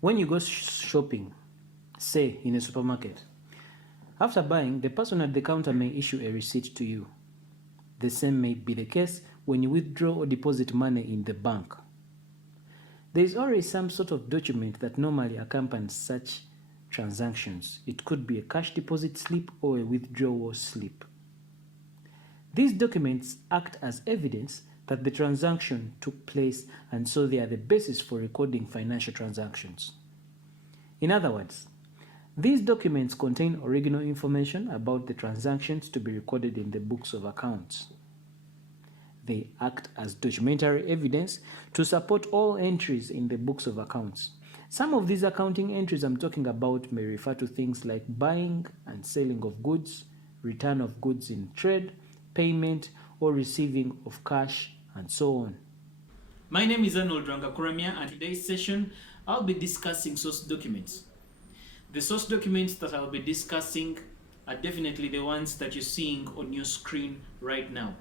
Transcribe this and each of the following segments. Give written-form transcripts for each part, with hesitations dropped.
When you go shopping, say in a supermarket, after buying, the person at the counter may issue a receipt to you. The same may be the case when you withdraw or deposit money in the bank. There is always some sort of document that normally accompanies such transactions. It could be a cash deposit slip or a withdrawal slip. These documents act as evidence that the transaction took place, and so they are the basis for recording financial transactions. In other words, these documents contain original information about the transactions to be recorded in the books of accounts. They act as documentary evidence to support all entries in the books of accounts. Some of these accounting entries I'm talking about may refer to things like buying and selling of goods, return of goods in trade, payment or receiving of cash, and so on. My name is Arnold Rangakuramia, and in today's session I'll be discussing source documents. The source documents that I'll be discussing are definitely the ones that you're seeing on your screen right now.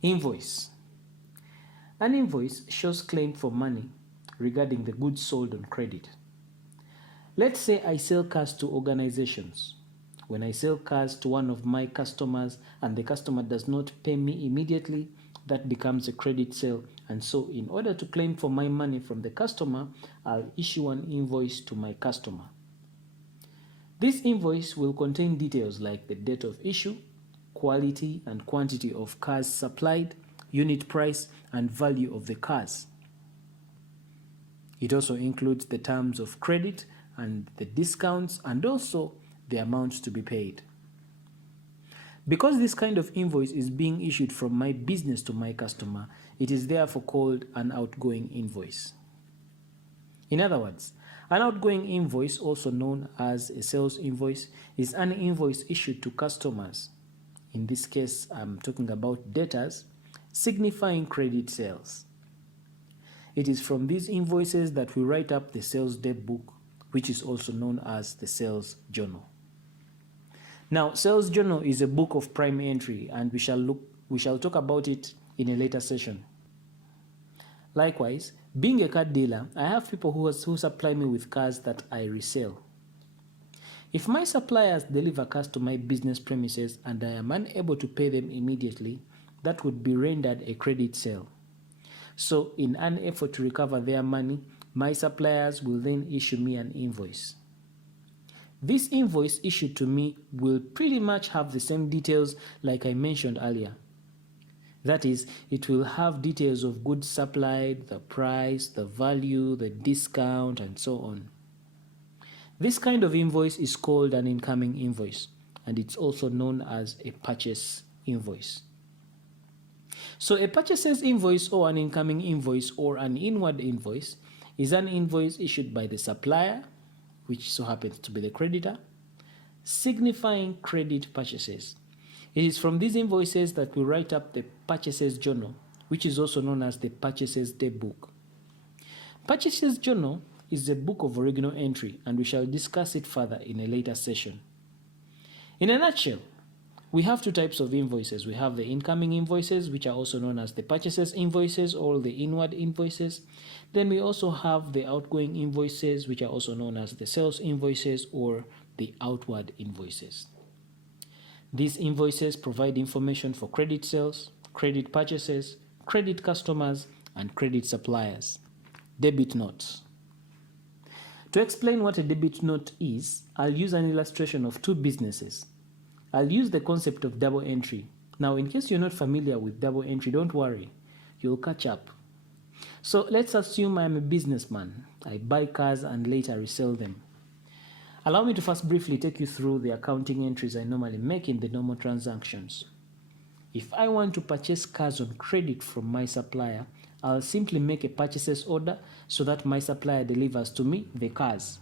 Invoice. An invoice shows claim for money regarding the goods sold on credit. Let's say I sell cars to organizations. When I sell cars to one of my customers and the customer does not pay me immediately, that becomes a credit sale. And so in order to claim for my money from the customer, I'll issue an invoice to my customer. This invoice will contain details like the date of issue, quality and quantity of cars supplied, unit price, and value of the cars. It also includes the terms of credit and the discounts and also the amount to be paid. Because this kind of invoice is being issued from my business to my customer, it is therefore called an outgoing invoice. In other words, an outgoing invoice, also known as a sales invoice, is an invoice issued to customers. In this case, I'm talking about debtors, signifying credit sales. It is from these invoices that we write up the sales debt book, which is also known as the sales journal. Now, sales journal is a book of prime entry, and we shall talk about it in a later session. Likewise, being a car dealer, I have people who supply me with cars that I resell. If my suppliers deliver cars to my business premises and I am unable to pay them immediately, that would be rendered a credit sale. So in an effort to recover their money, my suppliers will then issue me an invoice. This invoice issued to me will pretty much have the same details like I mentioned earlier. That is, it will have details of goods supplied, the price, the value, the discount, and so on. This kind of invoice is called an incoming invoice, and it's also known as a purchase invoice. So a purchases invoice or an incoming invoice or an inward invoice is an invoice issued by the supplier, which so happens to be the creditor, signifying credit purchases. It is from these invoices that we write up the purchases journal, which is also known as the purchases debt book. Purchases journal is a book of original entry, and we shall discuss it further in a later session. In a nutshell, we have two types of invoices. We have the incoming invoices, which are also known as the purchases invoices or the inward invoices. Then we also have the outgoing invoices, which are also known as the sales invoices or the outward invoices. These invoices provide information for credit sales, credit purchases, credit customers, and credit suppliers. Debit notes. To explain what a debit note is, I'll use an illustration of two businesses. I'll use the concept of double entry. Now, in case you're not familiar with double entry, don't worry, you'll catch up. So let's assume I'm a businessman. I buy cars and later resell them. Allow me to first briefly take you through the accounting entries I normally make in the normal transactions. If I want to purchase cars on credit from my supplier, I'll simply make a purchases order so that my supplier delivers to me the cars.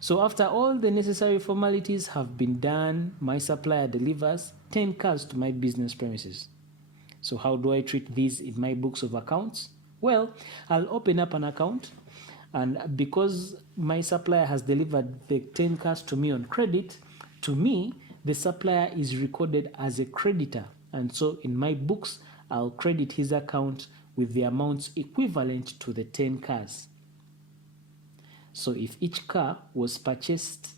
So after all the necessary formalities have been done, my supplier delivers 10 cars to my business premises. So how do I treat these in my books of accounts? Well, I'll open up an account, and because my supplier has delivered the 10 cars to me on credit, To me, the supplier is recorded as a creditor, and so in my books, I'll credit his account with the amounts equivalent to the 10 cars. So if each car was purchased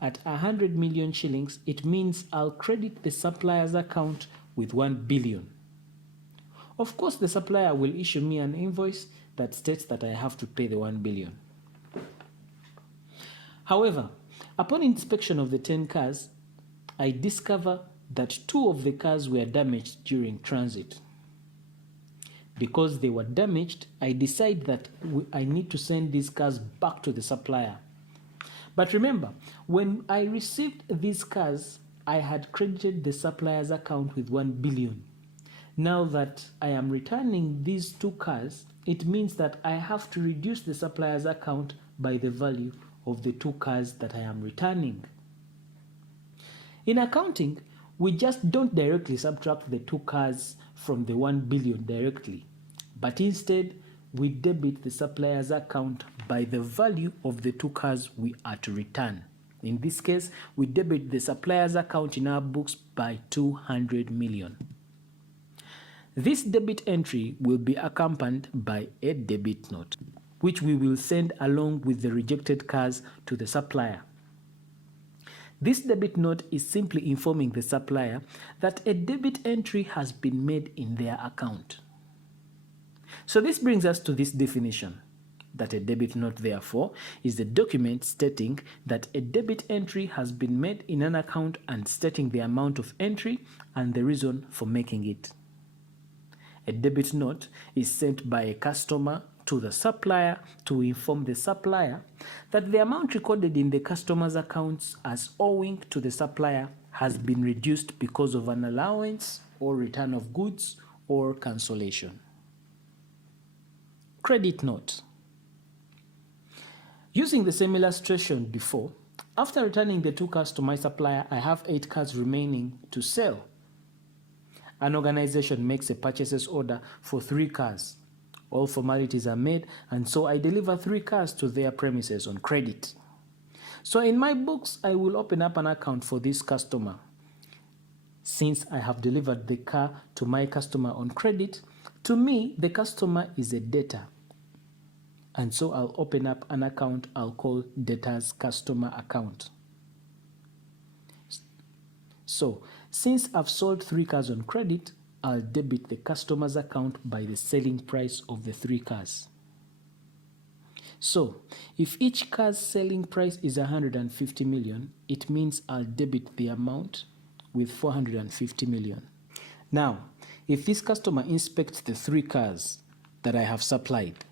at 100 million shillings, it means I'll credit the supplier's account with 1 billion. Of course, the supplier will issue me an invoice that states that I have to pay the 1 billion. However, upon inspection of the 10 cars, I discover that 2 of the cars were damaged during transit. Because they were damaged, I decide that I need to send these cars back to the supplier. But remember, when I received these cars, I had credited the supplier's account with 1 billion. Now that I am returning these 2 cars, it means that I have to reduce the supplier's account by the value of the 2 cars that I am returning. In accounting, we just don't directly subtract the 2 cars from the 1 billion directly, but instead we debit the supplier's account by the value of the 2 cars we are to return. In this case, we debit the supplier's account in our books by 200 million. This debit entry will be accompanied by a debit note, which we will send along with the rejected cars to the supplier. This debit note is simply informing the supplier that a debit entry has been made in their account. So this brings us to this definition, that a debit note, therefore, is a document stating that a debit entry has been made in an account and stating the amount of entry and the reason for making it. A debit note is sent by a customer to the supplier to inform the supplier that the amount recorded in the customer's accounts as owing to the supplier has been reduced because of an allowance or return of goods or cancellation. Credit note. Using the same illustration before, after returning the 2 cars to my supplier, I have 8 cars remaining to sell. An organization makes a purchases order for 3 cars. All formalities are made, and so I deliver 3 cars to their premises on credit. So in my books, I will open up an account for this customer. Since I have delivered the car to my customer on credit, to me, the customer is a debtor. And so I'll open up an account I'll call debtors customer account. So, since I've sold 3 cars on credit, I'll debit the customer's account by the selling price of the 3 cars. So, if each car's selling price is 150 million, it means I'll debit the amount with 450 million. Now, if this customer inspects the 3 cars that I have supplied,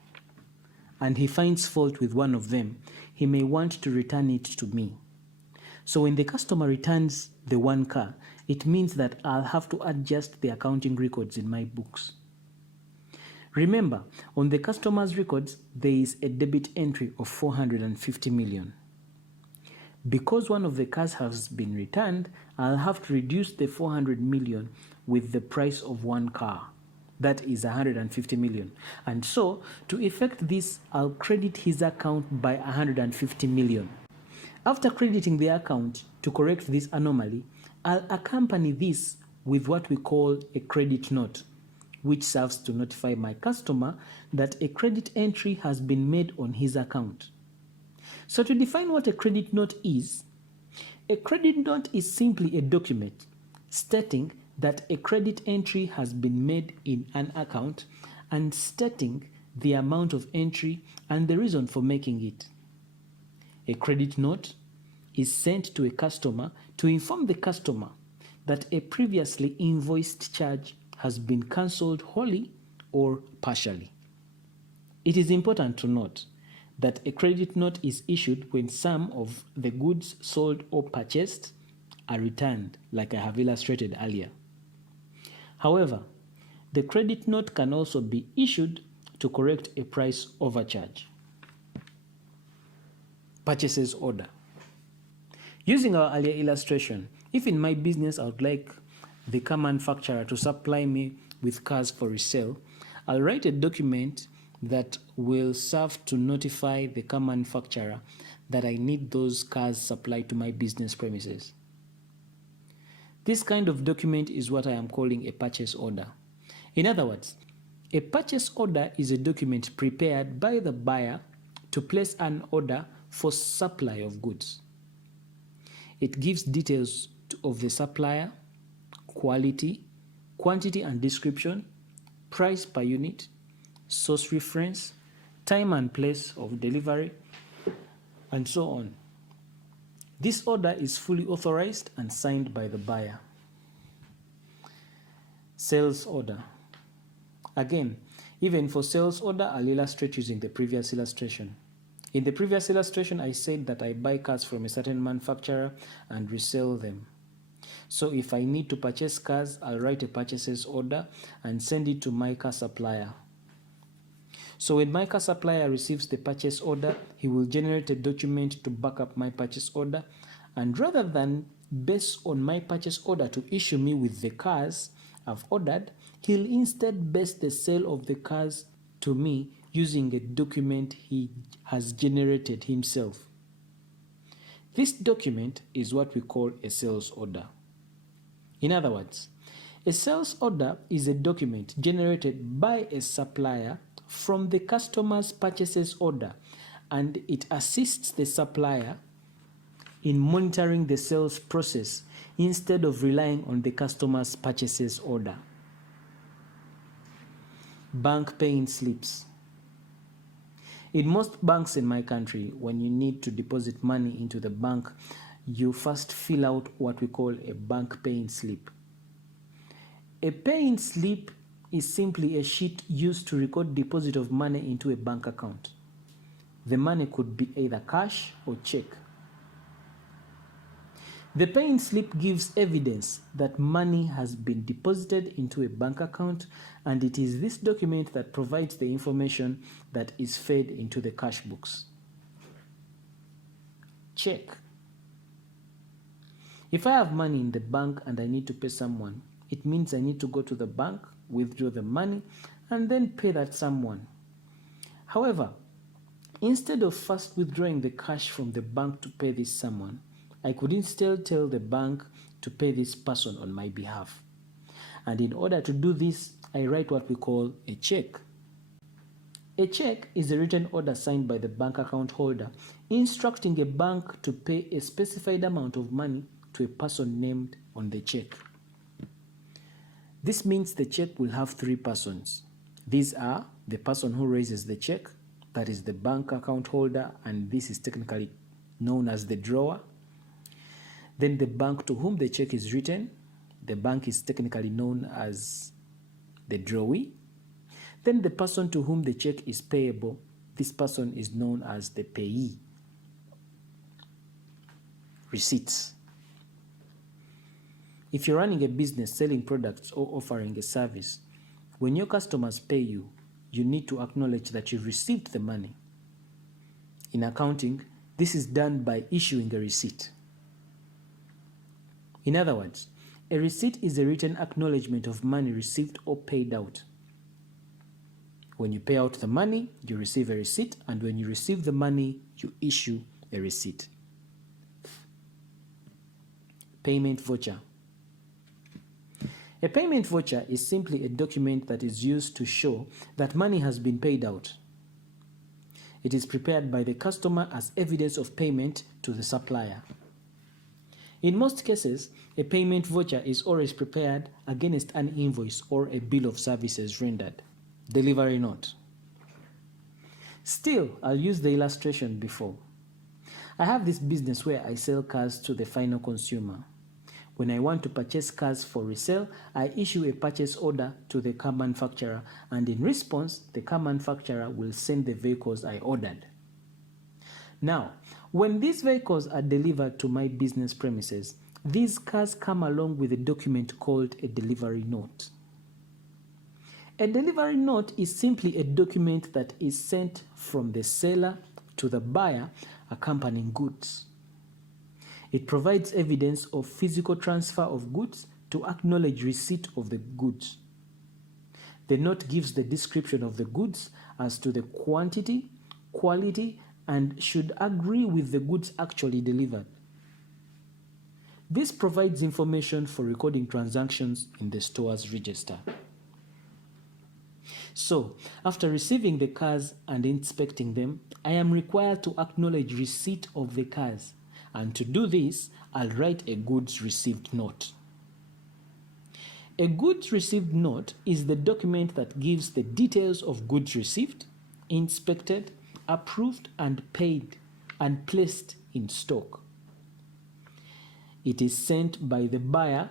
and he finds fault with one of them, he may want to return it to me. So when the customer returns the 1 car, it means that I'll have to adjust the accounting records in my books. Remember, on the customer's records, there is a debit entry of 450 million. Because one of the cars has been returned, I'll have to reduce the 400 million with the price of 1 car. That is 150 million. And so, to effect this, I'll credit his account by 150 million. After crediting the account to correct this anomaly, I'll accompany this with what we call a credit note, which serves to notify my customer that a credit entry has been made on his account. So to define what a credit note is, a credit note is simply a document stating that a credit entry has been made in an account and stating the amount of entry and the reason for making it. A credit note is sent to a customer to inform the customer that a previously invoiced charge has been cancelled wholly or partially. It is important to note that a credit note is issued when some of the goods sold or purchased are returned, like I have illustrated earlier. However, the credit note can also be issued to correct a price overcharge. Purchases order. Using our earlier illustration, if in my business I would like the car manufacturer to supply me with cars for resale, I'll write a document that will serve to notify the car manufacturer that I need those cars supplied to my business premises. This kind of document is what I am calling a purchase order. In other words, a purchase order is a document prepared by the buyer to place an order for supply of goods. It gives details of the supplier, quality, quantity and description, price per unit, source reference, time and place of delivery, and so on. This order is fully authorized and signed by the buyer. Sales order. Again, even for sales order, I'll illustrate using the previous illustration. In the previous illustration, I said that I buy cars from a certain manufacturer and resell them. So if I need to purchase cars, I'll write a purchases order and send it to my car supplier. So when my car supplier receives the purchase order, he will generate a document to back up my purchase order. And rather than base on my purchase order to issue me with the cars I've ordered, he'll instead base the sale of the cars to me using a document he has generated himself. This document is what we call a sales order. In other words, a sales order is a document generated by a supplier from the customer's purchases order, and it assists the supplier in monitoring the sales process instead of relying on the customer's purchases order. Bank paying slips. In most banks in my country, when you need to deposit money into the bank, you first fill out what we call a bank paying slip. A paying slip is simply a sheet used to record deposit of money into a bank account. The money could be either cash or check. The paying slip gives evidence that money has been deposited into a bank account, and it is this document that provides the information that is fed into the cash books. Check. If I have money in the bank and I need to pay someone, it means I need to go to the bank, withdraw the money, and then pay that someone. However, instead of first withdrawing the cash from the bank to pay this someone, I could instead tell the bank to pay this person on my behalf. And in order to do this, I write what we call a check. A check is a written order signed by the bank account holder, instructing a bank to pay a specified amount of money to a person named on the check. This means the check will have three persons. These are the person who raises the check, that is the bank account holder, and this is technically known as the drawer. Then the bank to whom the check is written, the bank is technically known as the drawee. Then the person to whom the check is payable, this person is known as the payee. Receipts. If you're running a business selling products or offering a service, when your customers pay you, you need to acknowledge that you've received the money. In accounting, this is done by issuing a receipt. In other words, a receipt is a written acknowledgement of money received or paid out. When you pay out the money, you receive a receipt, and when you receive the money, you issue a receipt. Payment voucher. A payment voucher is simply a document that is used to show that money has been paid out. It is prepared by the customer as evidence of payment to the supplier. In most cases, a payment voucher is always prepared against an invoice or a bill of services rendered. Delivery note. Still, I'll use the illustration before. I have this business where I sell cars to the final consumer. When I want to purchase cars for resale, I issue a purchase order to the car manufacturer, and in response, the car manufacturer will send the vehicles I ordered. Now, when these vehicles are delivered to my business premises, these cars come along with a document called a delivery note. A delivery note is simply a document that is sent from the seller to the buyer accompanying goods. It provides evidence of physical transfer of goods to acknowledge receipt of the goods. The note gives the description of the goods as to the quantity, quality, and should agree with the goods actually delivered. This provides information for recording transactions in the store's register. So, after receiving the cars and inspecting them, I am required to acknowledge receipt of the cars. And to do this, I'll write a goods received note. A goods received note is the document that gives the details of goods received, inspected, approved, and paid, and placed in stock. It is sent by the buyer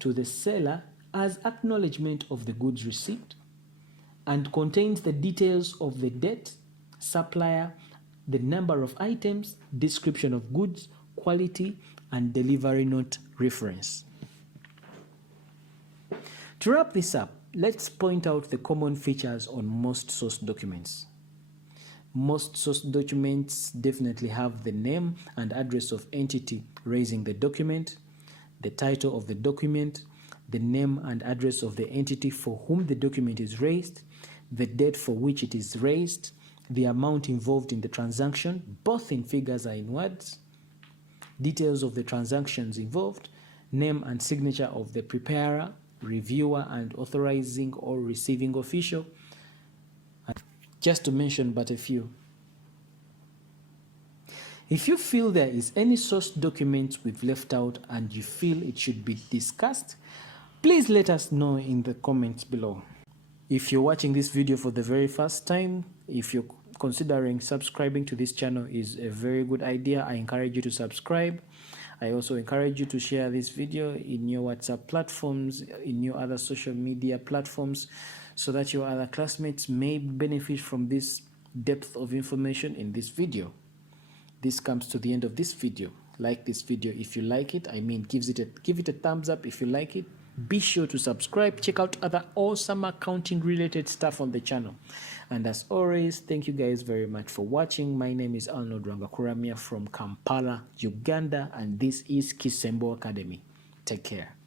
to the seller as acknowledgement of the goods received and contains the details of the date, supplier, the number of items, description of goods, quality, and delivery note reference. To wrap this up, let's point out the common features on most source documents. Most source documents definitely have the name and address of entity raising the document, the title of the document, the name and address of the entity for whom the document is raised, the date for which it is raised, the amount involved in the transaction, both in figures and in words, details of the transactions involved, name and signature of the preparer, reviewer, and authorizing or receiving official, just to mention but a few. If you feel there is any source document we've left out and you feel it should be discussed, please let us know in the comments below. If you're watching this video for the very first time, if you're considering subscribing to this channel, is a very good idea. I encourage you to subscribe. I also encourage you to share this video in your WhatsApp platforms, in your other social media platforms, so that your other classmates may benefit from this depth of information in this video. This comes to the end of this video. Like this video if you like it. I mean, give it a thumbs up if you like it. Be sure to subscribe. Check out other awesome accounting related stuff on the channel. And as always, thank you guys very much for watching. My name is Arnold Rangakuramia from Kampala, Uganda, and this is Kisembo Academy. Take care.